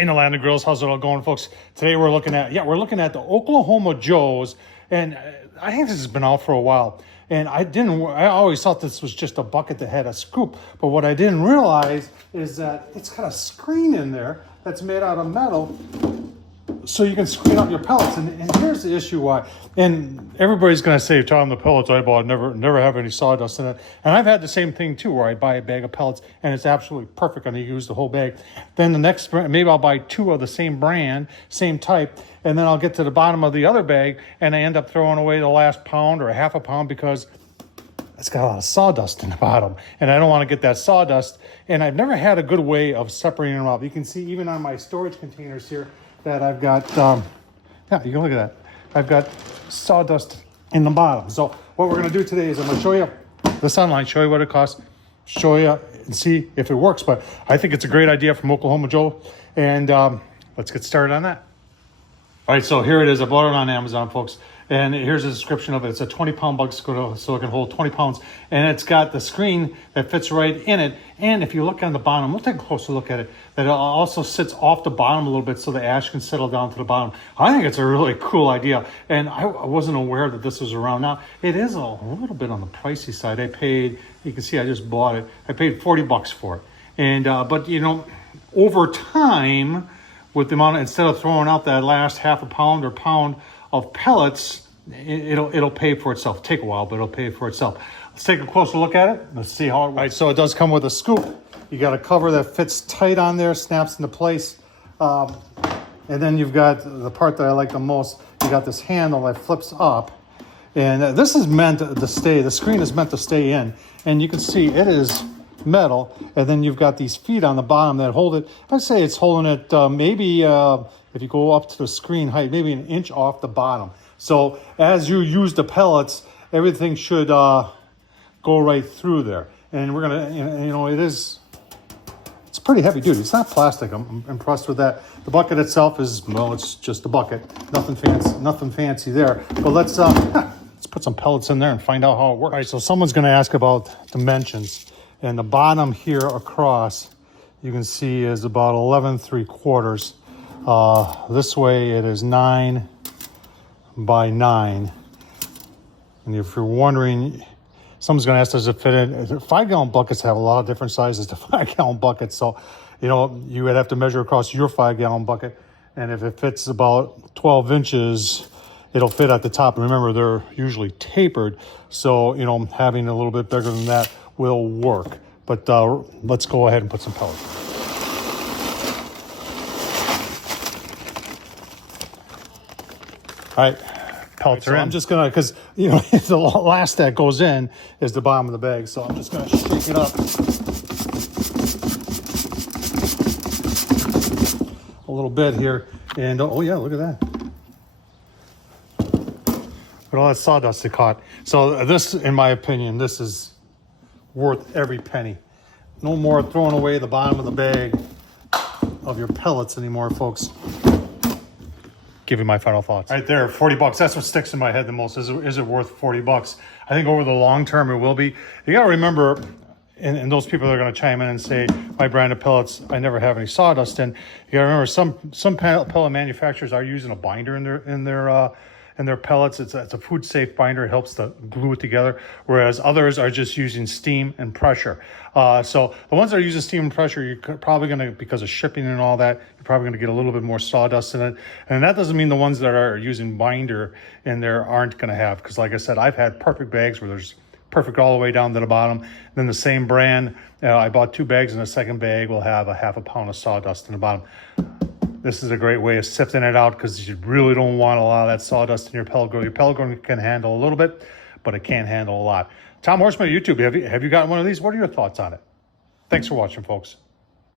In the land of grills, how's it all going, folks? Today we're looking at the Oklahoma Joes, and I think this has been out for a while. And I always thought this was just a bucket that had a scoop, but what I didn't realize is that it's got a screen in there that's made out of metal, so you can screen out your pellets. And here's the issue why. And everybody's going to say, Tom, the pellets I bought never have any sawdust in it. And I've had the same thing too, where I buy a bag of pellets and it's absolutely perfect and I use the whole bag. Then the next, maybe I'll buy two of the same brand, same type, and then I'll get to the bottom of the other bag and I end up throwing away the last pound or a half a pound because it's got a lot of sawdust in the bottom, and I don't want to get that sawdust. And I've never had a good way of separating them out. You can see even on my storage containers here that I've got, yeah, you can look at that. I've got sawdust in the bottom. So what we're going to do today is I'm going to show you this online, show you what it costs, show you and see if it works. But I think it's a great idea from Oklahoma Joe, and let's get started on that. All right, so here it is. I bought it on Amazon, folks. And here's a description of it. It's a 20-pound bug screw, so it can hold 20 pounds. And it's got the screen that fits right in it. And if you look on the bottom, we'll take a closer look at it, that it also sits off the bottom a little bit so the ash can settle down to the bottom. I think it's a really cool idea. And I wasn't aware that this was around. Now, it is a little bit on the pricey side. I paid, you can see I just bought it. I paid 40 bucks for it. And but, you know, over time, with the amount, instead of throwing out that last half a pound or pound of pellets, it'll pay for itself. Take a while, but it'll pay for itself. Let's take a closer look at it. Let's see how it works. All right, so it does come with a scoop. You got a cover that fits tight on there, snaps into place. And then you've got the part that I like the most. You got this handle that flips up. And this is meant to stay, the screen is meant to stay in. And you can see it is metal. And then you've got these feet on the bottom that hold it. I'd say it's holding it maybe, if you go up to the screen height, maybe an inch off the bottom. So as you use the pellets, everything should go right through there. And we're gonna, you know, it's pretty heavy duty. It's not plastic. I'm impressed with that. The bucket itself is, well, it's just a bucket. Nothing fancy there. But let's put some pellets in there and find out how it works. All right, so someone's gonna ask about dimensions. And the bottom here across, you can see is about 11¾ this way it is 9 by 9. And if you're wondering, someone's going to ask, does it fit in? 5-gallon buckets have a lot of different sizes to 5-gallon buckets. So, you know, you would have to measure across your 5-gallon bucket. And if it fits about 12 inches, it'll fit at the top. And remember, they're usually tapered. So, you know, having a little bit bigger than that will work. But let's go ahead and put some pellets. All right, pellets are in. I'm just gonna, because you know the last that goes in is the bottom of the bag, so I'm just gonna shake it up a little bit here, and oh yeah, look at that! Look at all that sawdust it caught. So this, in my opinion, this is worth every penny. No more throwing away the bottom of the bag of your pellets anymore, folks. Give you my final thoughts. Right there, 40 bucks. That's what sticks in my head the most. Is it worth 40 bucks? I think over the long term it will be. You got to remember, and those people that are going to chime in and say, my brand of pellets, I never have any sawdust in. You got to remember, some pellet manufacturers are using a binder in their pellets. It's a food safe binder. It helps to glue it together, whereas others are just using steam and pressure. So the ones that are using steam and pressure, you're probably going to, because of shipping and all that, you're probably going to get a little bit more sawdust in it. And that doesn't mean the ones that are using binder in there aren't going to have, because like I said, I've had perfect bags where there's perfect all the way down to the bottom. Then the same brand, I bought 2 bags, and the second bag will have a half a pound of sawdust in the bottom. This is a great way of sifting it out, because you really don't want a lot of that sawdust in your pellet grill. Your pellet grill can handle a little bit, but it can't handle a lot. Tom Horseman, YouTube, have you gotten one of these? What are your thoughts on it? Thanks for watching, folks.